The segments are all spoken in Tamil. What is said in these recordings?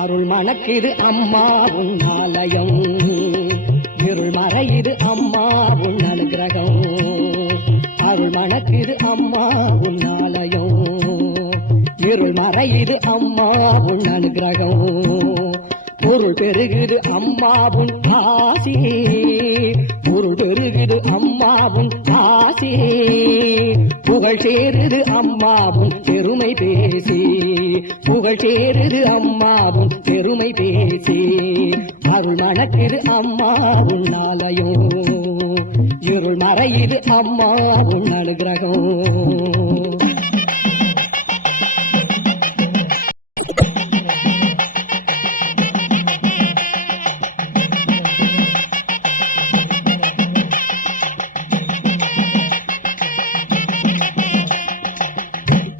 அருள் மணக்குது அம்மா உன் ஆலயம், இருள் மறையுது அம்மா உன் அனுகிரகம். அருள் மணக்குது அம்மா உன் ஆலயம், இருள் மறையுது அம்மா உன் அனுகிரகம். பொருள் பெருகுது அம்மாவும் ஆசி, பொருள் பெருகுது அம்மாவும் ஆசி. புகழ் சேருது அம்மாவும் பெருமை பேசி, புகழ் சேருது அம்மாவும் பெருமை பேசி. அருள் மணக்குது அம்மாவும் ஆலயம், இருள் மறையுது அம்மாவும் அனுகிரகம்.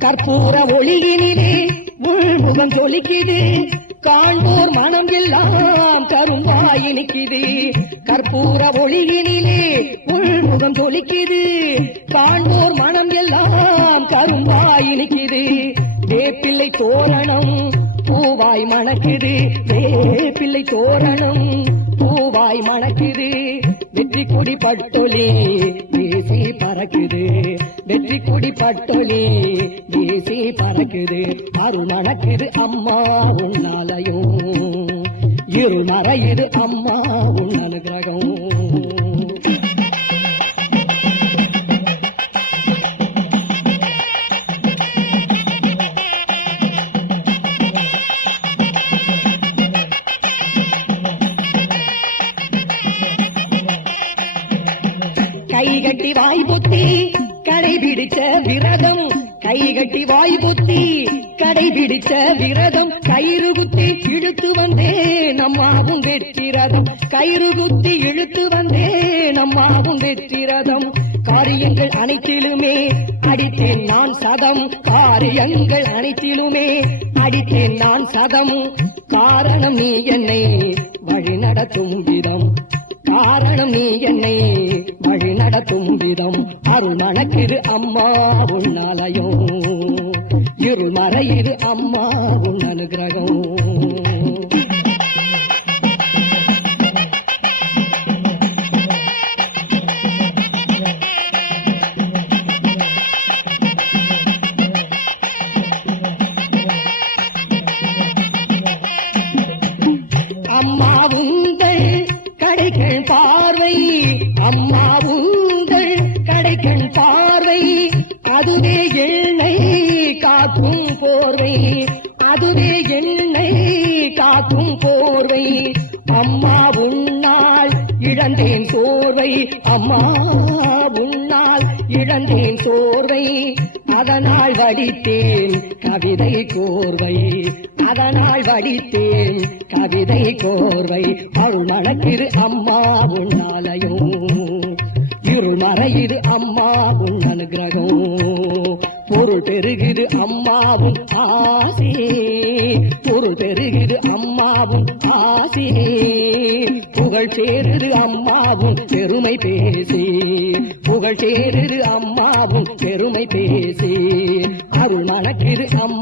கற்பூர ஒளியினிலே உள்முகம் ஜொலிக்குது, காண்போர் மனம் எல்லாம் கரும்பாய் இனிக்குது. கற்பூர ஒளியினிலே உள்முகம் ஜொலிக்குது, காண்போர் மனம் எல்லாம் கரும்பாய் இனிக்குது. வேப்பிள்ளை தோரணம் பூவாய் மணக்குது, வேப்பிள்ளை தோரணம் பூவாய் மணக்குது. வெற்றி கொடி பட்டொலி வீசி பறக்குது, வெற்றி கொடி பட்டொலி வீசி பறக்குது. அருள் மணக்குது அம்மா உன் ஆலயம், இருள் மறையுது அம்மா உன் அனுகிரகம். கைகட்டி வாய் பொத்தி கடைபிடிச்ச விரதம், கைகட்டி வாய் பொத்தி கடைபிடிச்ச விரதம். கயிறு குத்தி இழுத்து வந்தே நம்மாவும் வெற்றிரதம், கயிறு குத்தி இழுத்து வந்தே நம்மாவும் வெற்றிரதம். காரியங்கள் அனைத்திலுமே அடித்தேன் நான் சதம், காரியங்கள் அனைத்திலுமே அடித்தேன் நான் சதம். காரணம் நீ என்னை வழி நடத்தும் விதம், காரணம் நீ என்னை வழி நடத்தும் விதம். அருள் மணக்குது அம்மா உன் ஆலயம், இருள் மறையுது அம்மா உன் அனுகிரகம். அம்மா உங்கள் கடைகள் பார்வை, அம்மா உங்கள் கடைகள் பார்வை, அதுவே என்னை காக்கும் போர்வை, அதுவே என்னை காக்கும் போர்வை. அம்மா உன்னால் இழந்தேன் சோர்வை, அம்மா உன்னால் இழந்தேன் சோர்வை. அதனால் வடித்தேன் கவிதை கோர்வை, அதனால் வடித்தேன் கவிதை கோர்வை. அருள் மணக்குது அம்மா உன் ஆலயம், இருள் மறையுது அம்மா உன் அனுகிரகம். பொருள் பெருகுது அம்மாவும் ஆசி, பொருள் பெருகுது அம்மாவும் ஆசி. புகழ் சேருது அம்மாவும் பெருமை பேசி, புகழ் சேருது அம்மாவும் பெருமை பேசி. அருள் மணக்குது அம்மா